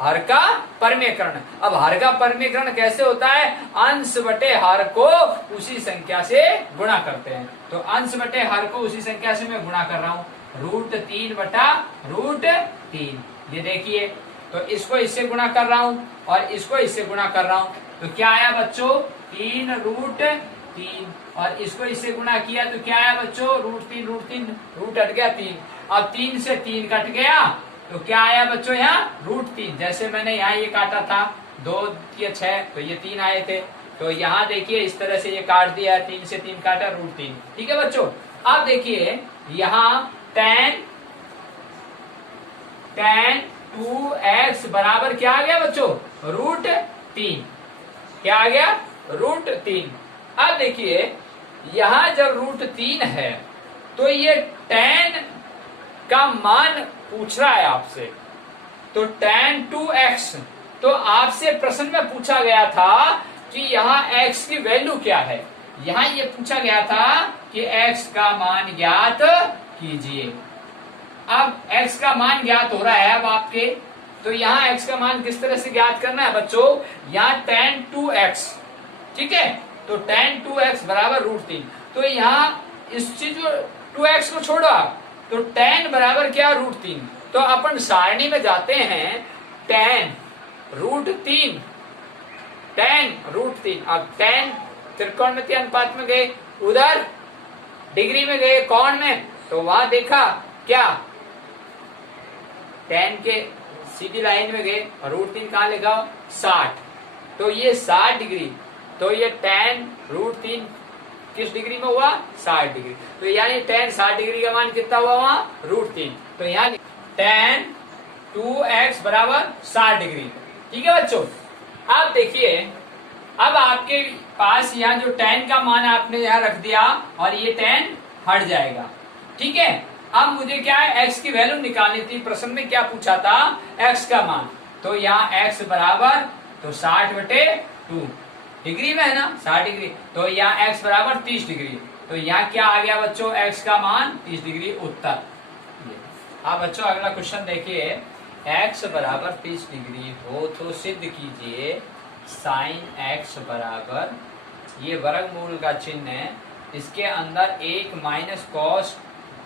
हर का परमीकरण। अब हर का परमीकरण कैसे होता है, अंश बटे हर को उसी संख्या से गुणा करते हैं, तो अंश बटे हर को उसी संख्या से मैं गुणा कर रहा हूँ, √3/√3, ये देखिए, तो इसको इससे गुणा कर रहा हूँ और इसको इससे गुणा कर रहा हूँ, तो क्या आया बच्चों 3√3, और इसको इससे गुणा किया तो क्या आया बच्चों √3, रूट हट गया 3, अब 3 से 3 कट गया तो क्या आया बच्चों यहाँ √3, जैसे मैंने यहाँ ये काटा था 2 या 6, तो ये 3 आए थे, तो यहाँ देखिए इस तरह से ये काट दिया, 3 से 3 काटा √3, ठीक है बच्चों। अब देखिए यहाँ tan 2x बराबर क्या आ गया बच्चों √3, क्या आ गया √3। अब देखिए यहाँ जब √3 है तो ये tan का मान पूछ रहा है आपसे, तो tan 2x, तो आपसे प्रश्न में पूछा गया था कि यहाँ x की वैल्यू क्या है, यहाँ ये पूछा गया था कि x का मान ज्ञात कीजिए। अब x का ज्ञात ज्ञात हो रहा है अब आपके, तो यहाँ x का मान किस तरह से ज्ञात करना है बच्चों, यहाँ tan 2x, ठीक है, तो tan 2x बराबर √3, तो यहाँ इस चीज 2x को छोड़ो आप, तो tan बराबर क्या √3, तो अपन सारणी में जाते हैं, tan √3, अब tan त्रिकोणमितीय अनुपात में गए, उधर डिग्री में गए कोण में, तो वहां देखा क्या tan के सीधी लाइन में गए, √3 कहाँ लिखा 60, तो ये 60 डिग्री, तो ये tan √3 किस डिग्री में हुआ 60 डिग्री, तो यानी tan 60 डिग्री का मान कितना हुआ वहां √3, तो यहाँ tan 2x बराबर 60 डिग्री, ठीक है बच्चों। अब देखिए, अब आपके पास यहाँ जो tan का मान आपने यहाँ रख दिया और ये tan हट जाएगा, ठीक है। अब मुझे क्या है x की वैल्यू निकालनी थी, प्रश्न में क्या पूछा था x का मान, तो यहाँ x बराबर तो 60/2 डिग्री में है ना 60 डिग्री, तो यहाँ x बराबर 30 डिग्री, तो यहाँ क्या आ गया बच्चों x का मान 30 डिग्री, उत्तर। अब बच्चों अगला क्वेश्चन देखिए, x बराबर 30 डिग्री हो तो सिद्ध कीजिए sin x बराबर, ये वर्गमूल का चिन्ह है, इसके अंदर 1 माइनस cos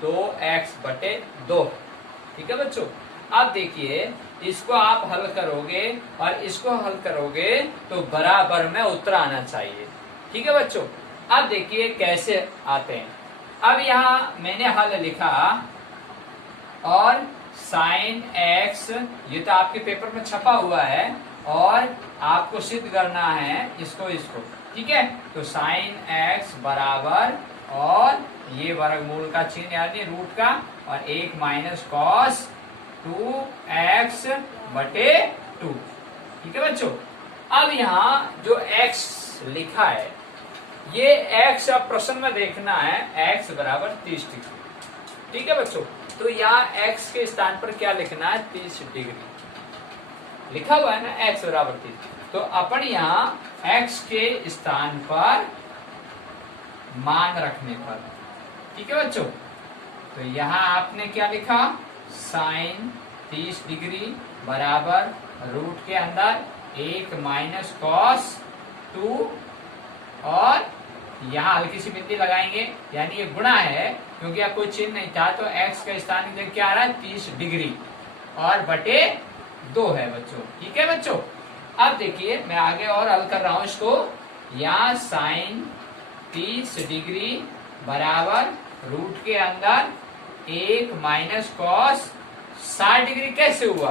2x/2, ठीक है बच्चों। अब देखिए इसको आप हल करोगे और इसको हल करोगे तो बराबर में उत्तर आना चाहिए, ठीक है बच्चों। अब देखिए कैसे आते हैं, अब यहाँ मैंने हल लिखा और sin x, ये तो आपके पेपर में छपा हुआ है और आपको सिद्ध करना है इसको, ठीक है, तो sin x बराबर और ये वर्गमूल का चिन्ह यानी रूट का और 1 माइनस cos 2x/2, ठीक है बच्चों। अब यहाँ जो x लिखा है ये x अब प्रश्न में देखना है x बराबर 30 डिग्री। ठीक है बच्चों, तो यहाँ x के स्थान पर क्या लिखना है, 30 डिग्री लिखा हुआ है ना, x बराबर 30। तो अपन यहाँ x के स्थान पर मान रखने पर, ठीक है बच्चों, तो यहाँ आपने क्या लिखा, साइन 30 डिग्री बराबर रूट के अंदर 1 माइनस कॉस 2, और यहाँ हल्की सी बिंदी लगाएंगे, यानी ये गुणा है क्योंकि अब कोई चिन्ह नहीं था, तो x का स्थान क्या आ रहा है, 30 डिग्री और बटे 2 है बच्चों। ठीक है बच्चों, अब देखिए मैं आगे और हल कर रहा हूं इसको। यहाँ साइन 30 डिग्री बराबर रूट के अंदर 1 माइनस कॉस 60 डिग्री कैसे हुआ,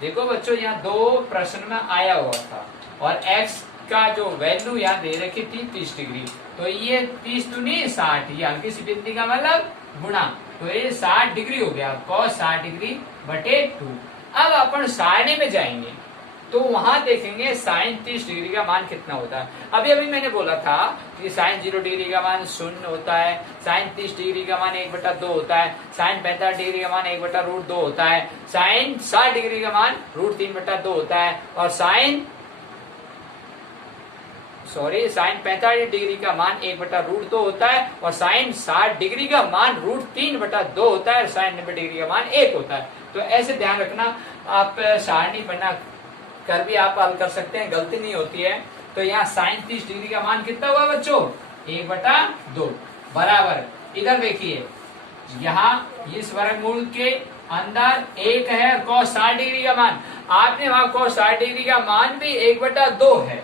देखो बच्चों यहाँ दो प्रश्न में आया हुआ था और x का जो वैल्यू यहाँ दे रखी थी 30 डिग्री, तो ये 30 दूनी 60, ये हल्की सी बिंदी का मतलब गुणा, तो ये 60 डिग्री हो गया, cos 60 डिग्री बटे 2। अब अपन सारणी में जाएंगे तो वहां देखेंगे साइन 30 डिग्री का मान कितना होता है। अभी अभी मैंने बोला था कि साइन 0 डिग्री का मान 0 होता है, साइन 30 डिग्री का मान 1/2 होता है, साइन 45 डिग्री का मान 1/√2 होता है, साइन 60 डिग्री का मान √3/2 होता है, और साइन 45 डिग्री का मान 1/√2 होता है, और साइन 60 डिग्री का मान √3/2 होता है, और साइन 90 डिग्री का मान 1 होता है। तो ऐसे ध्यान रखना, आप सारणी बना कर भी आप हल कर सकते हैं, गलती नहीं होती है। तो यहाँ साइन 30 डिग्री का मान कितना हुआ बच्चों, 1/2 बराबर, इधर देखिए यहाँ इस वर्गमूल के अंदर 1 है और cos 60 डिग्री का मान, आपने वहां cos 60 डिग्री का मान भी 1/2 है,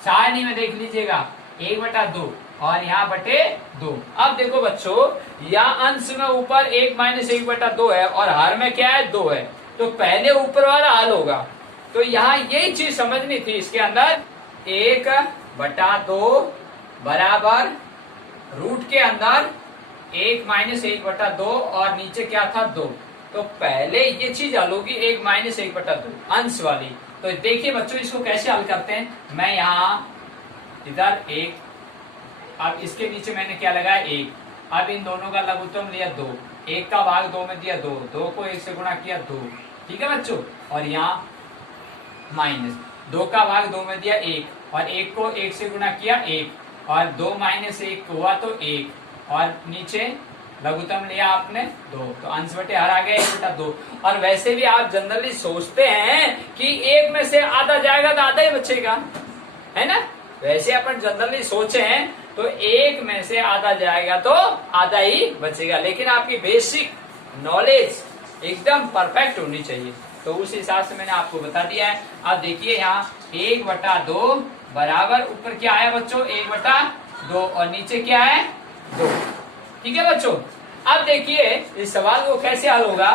सारणी में देख लीजिएगा 1/2 और यहाँ बटे 2। अब देखो बच्चों, यहाँ अंश में ऊपर 1 माइनस 1/2 है और हर में क्या है, 2 है, तो पहले ऊपर वाला हल होगा। तो यहाँ यही चीज समझनी थी, इसके अंदर 1/2 बराबर रूट के अंदर 1 माइनस 1/2 और नीचे क्या था, 2। तो पहले ये चीज हल होगी 1 माइनस 1/2 अंश वाली। तो देखिए बच्चों इसको कैसे हल करते हैं, मैं यहाँ इधर 1, अब इसके नीचे मैंने क्या लगाया 1, अब इन दोनों का लघुत्तम लिया 2, 1 का भाग 2 में दिया 2, 2 को 1 से गुणा किया 2, ठीक है बच्चों, और यहाँ माइनस 2 का भाग 2 में दिया 1 और 1 को 1 से गुणा किया 1 और 2 माइनस 1 हुआ तो 1 और नीचे लघुत्तम लिया आपने 2, तो अंश बटे हर आ गया 1/2। और वैसे भी आप जनरली सोचते हैं कि 1 में से आधा जाएगा तो आधा ही बचेगा, है ना, वैसे अपन जनरली सोचे हैं तो 1 में से आधा जाएगा तो आधा ही बचेगा, लेकिन आपकी बेसिक नॉलेज एकदम परफेक्ट होनी चाहिए, तो उस हिसाब से मैंने आपको बता दिया है। अब देखिए यहाँ 1/2 बराबर ऊपर क्या आया बच्चों, 1/2 और नीचे क्या है, 2, ठीक है बच्चों। अब देखिए इस सवाल को कैसे हल होगा।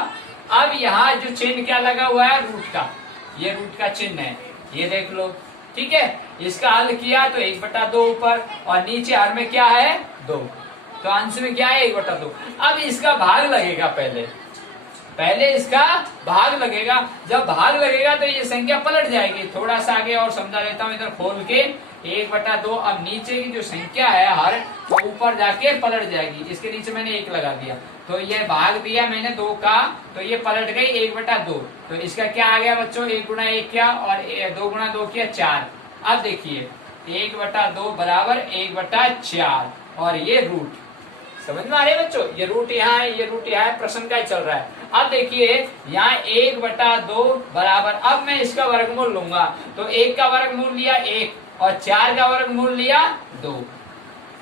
अब यहाँ जो चिन्ह क्या लगा हुआ है, रूट का, ये रूट का चिन्ह है, ये देख लो, ठीक है। इसका हल किया तो 1/2 ऊपर और नीचे हर में क्या है, 2, तो अंश में क्या है 1/2। अब इसका भाग लगेगा, पहले इसका भाग लगेगा, जब भाग लगेगा तो ये संख्या पलट जाएगी। थोड़ा सा आगे और समझा देता हूँ, इधर खोल के 1/2, अब नीचे की जो संख्या है हर, वो ऊपर जाके पलट जाएगी, इसके नीचे मैंने 1 लगा दिया, तो ये भाग दिया मैंने 2 का, तो ये पलट गई 1/2, तो इसका क्या आ गया बच्चों, 1 गुणा 1 किया और 2 गुणा 2 किया 4। अब देखिए 1/2 बराबर 1/4 और ये रूट, समझ में आ रही है बच्चों, ये रूट यहाँ है, ये रूट यहाँ है, प्रश्न का ही चल रहा है। अब देखिए यहाँ 1/2 बराबर, अब मैं इसका वर्गमूल लूंगा, तो 1 का वर्गमूल लिया 1 और 4 का वर्गमूल लिया 2,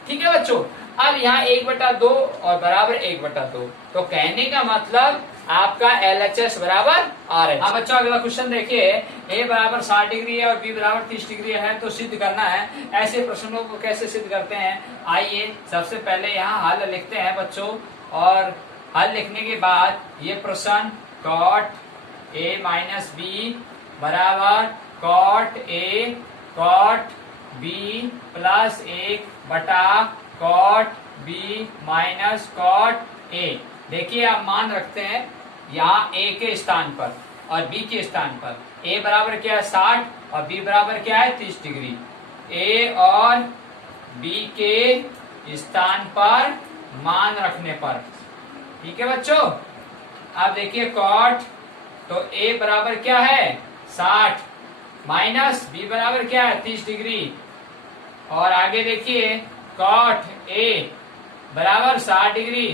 ठीक है बच्चों। अब यहाँ 1/2 और बराबर 1/2, तो कहने का मतलब आपका LHS बराबर RH। अब बच्चों अगला क्वेश्चन देखिए, A बराबर 60 डिग्री है और B बराबर 30 डिग्री है, तो सिद्ध करना है। ऐसे प्रश्नों को कैसे सिद्ध करते हैं, आइए सबसे पहले यहाँ हल लिखते हैं बच्चों, और हल लिखने के बाद ये प्रश्न cot A माइनस B बराबर cot A cot B plus 1 cot B minus cot A। देखिए आप मान रखते हैं यहाँ A के स्थान पर और B के स्थान पर। A बराबर क्या है 60 और B बराबर क्या है 30 डिग्री। A और बी के स्थान पर मान रखने पर। ठीक है बच्चों, अब देखिए कॉट, तो ए बराबर क्या है 60 माइनस बी बराबर क्या है 30 डिग्री, और आगे देखिए कॉट ए बराबर 60 डिग्री,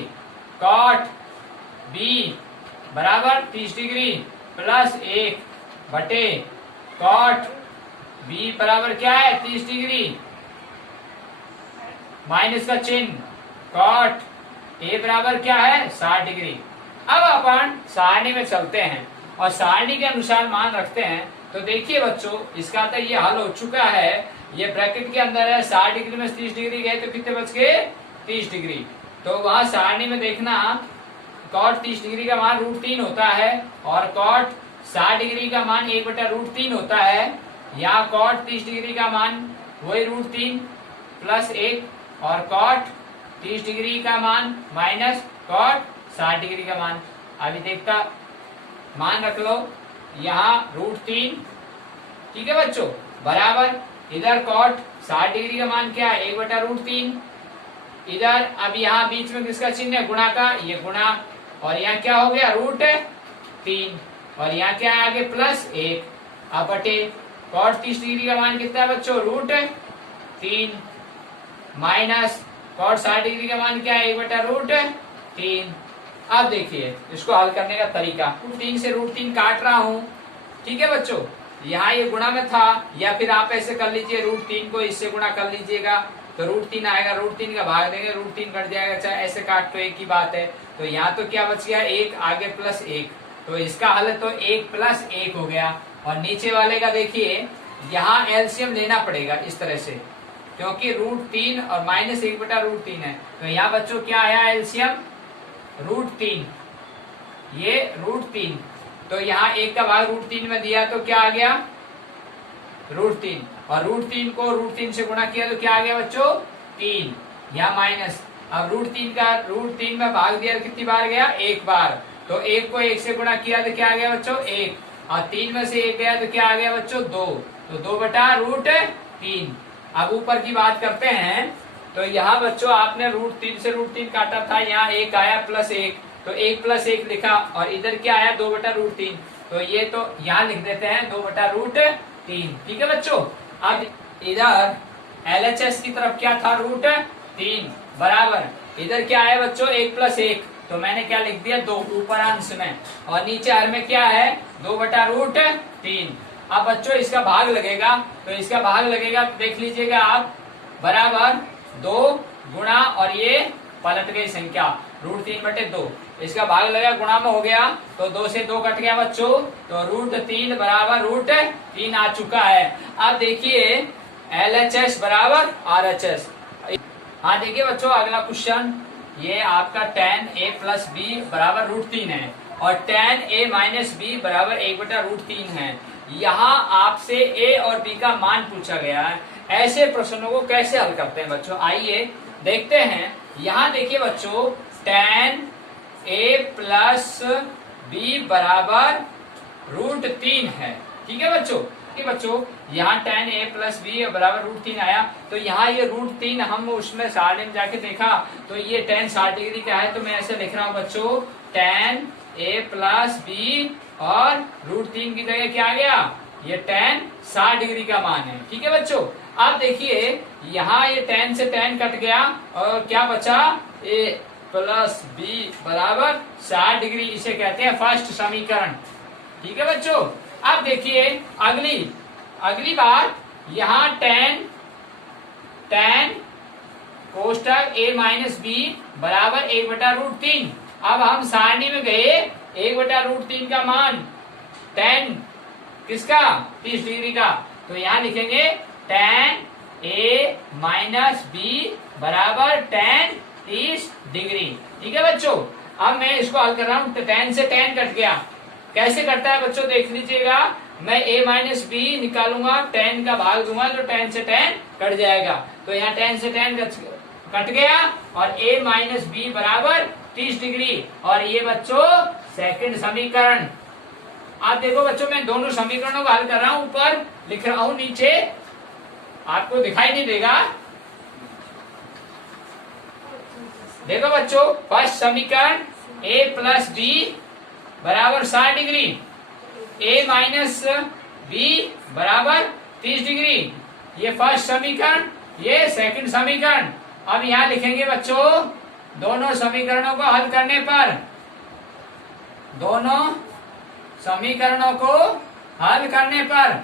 कॉट बी बराबर 30 डिग्री प्लस 1 बटे कॉट बी बराबर क्या है 30 डिग्री, माइनस का चिन्ह, कॉट ए बराबर क्या है 60 डिग्री। अब अपन सारणी में चलते हैं और सारणी के अनुसार मान रखते हैं। तो देखिए बच्चों, इसका तो ये हल हो चुका है, ये ब्रैकेट के अंदर है 60 डिग्री में 30 डिग्री गए तो कितने बच गए 30 डिग्री। तो वहां सारणी में देखना कॉट 30 डिग्री का मान √3 होता है और कॉट 60 डिग्री का मान 1/√3 होता है। यहाँ कॉट 30 डिग्री का मान वही √3 प्लस 1 और कॉट 30 डिग्री का मान माइनस कॉट 60 डिग्री का मान। अभी देखता मान रख लो, यहाँ √3, ठीक है बच्चों, बराबर इधर कॉट 60 डिग्री का मान क्या है 1/√3, इधर अब यहाँ बीच में किसका चिन्ह है गुणा का, ये गुणा, और यहाँ क्या हो गया √3 और यहाँ क्या है आगे प्लस 1, अब बटे कॉट 30 डिग्री का मान कितना है बच्चों √3 माइनस कॉट 60 डिग्री का मान क्या है 1/√3। अब देखिए इसको हल करने का तरीका, 3 से √3 काट रहा हूं, ठीक है बच्चों, यहाँ ये गुणा में था, या फिर आप ऐसे कर लीजिए √3 को इससे गुणा कर लीजिएगा तो √3 आएगा, √3 का भाग देंगे √3 कट जाएगा, चाहे ऐसे काट तो एक ही बात है। तो यहाँ तो क्या बच गया 1 आगे प्लस 1, तो इसका हल तो 1 + 1 हो गया। और नीचे वाले का देखिए यहाँ एलसीएम लेना पड़ेगा इस तरह से, क्योंकि √3 और माइनस 1/√3 है, तो यहाँ बच्चों क्या आया एलसीएम √3, ये √3, तो यहाँ 1 का भाग √3 में दिया तो क्या आ गया √3, और √3 को √3 से गुणा किया तो क्या आ गया बच्चों 3, यहाँ माइनस, अब √3 का √3 में भाग दिया तो कितनी बार गया 1 बार, तो 1 को 1 से गुणा किया तो क्या आ गया बच्चों 1, और 3 में से 1 गया तो क्या आ गया बच्चों 2, तो 2/√3। अब ऊपर की बात करते हैं, तो यहाँ बच्चों आपने √3 से √3 काटा था, यहाँ 1 आया प्लस 1, तो 1 + 1 लिखा, और इधर क्या आया 2/√3, तो ये तो यहाँ लिख देते हैं 2/√3, ठीक है बच्चों। अब इधर LHS की तरफ क्या था √3 बराबर, इधर क्या है बच्चों 1 + 1, तो मैंने क्या लिख दिया 2 ऊपर अंश में, और नीचे हर में क्या है 2/√3। अब बच्चों इसका भाग लगेगा, तो इसका भाग लगेगा देख लीजिएगा आप, बराबर 2 गुणा और ये पलट गई संख्या √3/2, इसका भाग लगा गुणा में हो गया, तो 2 से 2 कट गया बच्चों, तो √3 बराबर √3 आ चुका है। अब देखिए LHS बराबर RHS। हाँ देखिए बच्चों अगला क्वेश्चन, ये आपका tan a + b बराबर √3 है और tan a - b बराबर 1/√3 है। यहाँ आपसे a और b का मान पूछा गया है, ऐसे प्रश्नों को कैसे हल करते हैं बच्चों, आइए देखते हैं। यहाँ देखिए बच्चों tan a + b बराबर √3 है, ठीक है बच्चों, ठीक है बच्चों, यहाँ tan a + b बराबर √3 आया, तो यहाँ ये √3 हम उसमें सारणी में जाके देखा, तो ये tan 60 डिग्री का है, तो मैं ऐसे लिख रहा हूँ बच्चों tan a + b और √3 की जगह क्या आ गया, ये tan 60 डिग्री का मान है, ठीक है बच्चों। अब देखिए यहाँ ये tan से tan कट गया और क्या बचा a + b बराबर 60 डिग्री, इसे कहते हैं फर्स्ट समीकरण, ठीक है बच्चों। अब देखिए अगली बात, यहाँ tan कोष्टक a - b बराबर 1/√3। अब हम सारणी में गए 1/√3 का मान tan किसका 30 डिग्री का, तो यहाँ लिखेंगे tan a - b बराबर tan 30 डिग्री, ठीक है बच्चों। अब मैं इसको हल कर रहा हूँ, तो tan से tan कट गया, कैसे करता है बच्चों देख लीजिएगा, मैं a - b निकालूंगा, tan का भाग दूंगा तो tan से tan कट जाएगा, तो यहाँ tan से tan कट गया और a - b बराबर 30 डिग्री, और ये बच्चों सेकंड समीकरण। आप देखो बच्चों मैं दोनों समीकरणों को हल कर रहा हूं, ऊपर लिख रहा हूं, नीचे आपको दिखाई नहीं देगा, देखो बच्चों, फर्स्ट समीकरण a प्लस बी बराबर 60 डिग्री, a माइनस बी बराबर 30 डिग्री, ये फर्स्ट समीकरण, ये सेकंड समीकरण। अब यहां लिखेंगे बच्चों, दोनों समीकरणों को हल करने पर, दोनों समीकरणों को हल करने पर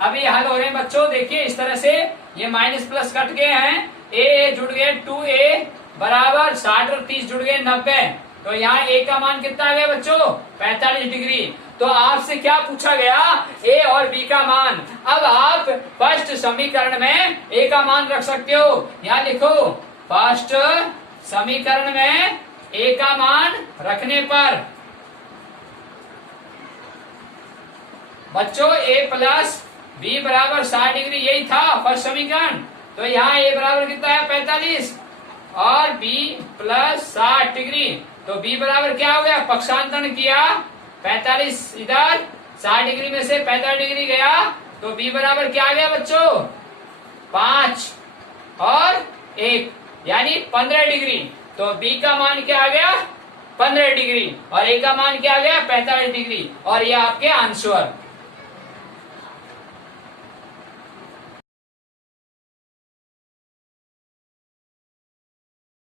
अब ये हल हो रहे हैं बच्चों। देखिए इस तरह से, ये माइनस प्लस कट गए हैं, ए जुड़ गए 2a बराबर 60 और 30 जुड़ गए 90। तो यहाँ a का मान कितना आ गया बच्चों, 45 डिग्री। तो आपसे क्या पूछा गया, a और b का मान। अब आप फर्स्ट समीकरण में a का मान रख सकते हो। यहाँ लिखो, फर्स्ट समीकरण में a का मान रखने पर बच्चों a प्लस बी बराबर 60 डिग्री, यही था फर्स्ट समीकरण। तो यहाँ a बराबर कितना है, 45 और b प्लस 60 डिग्री। तो b बराबर क्या हो गया, पक्षांतरण किया, 45 इधर, 60 डिग्री में से 45 डिग्री गया, तो b बराबर क्या आ गया बच्चों, 5 और 1 यानी 15 डिग्री। तो b का मान क्या आ गया, 15 डिग्री, और a का मान क्या आ गया, 45 डिग्री। और ये आपके आंसर।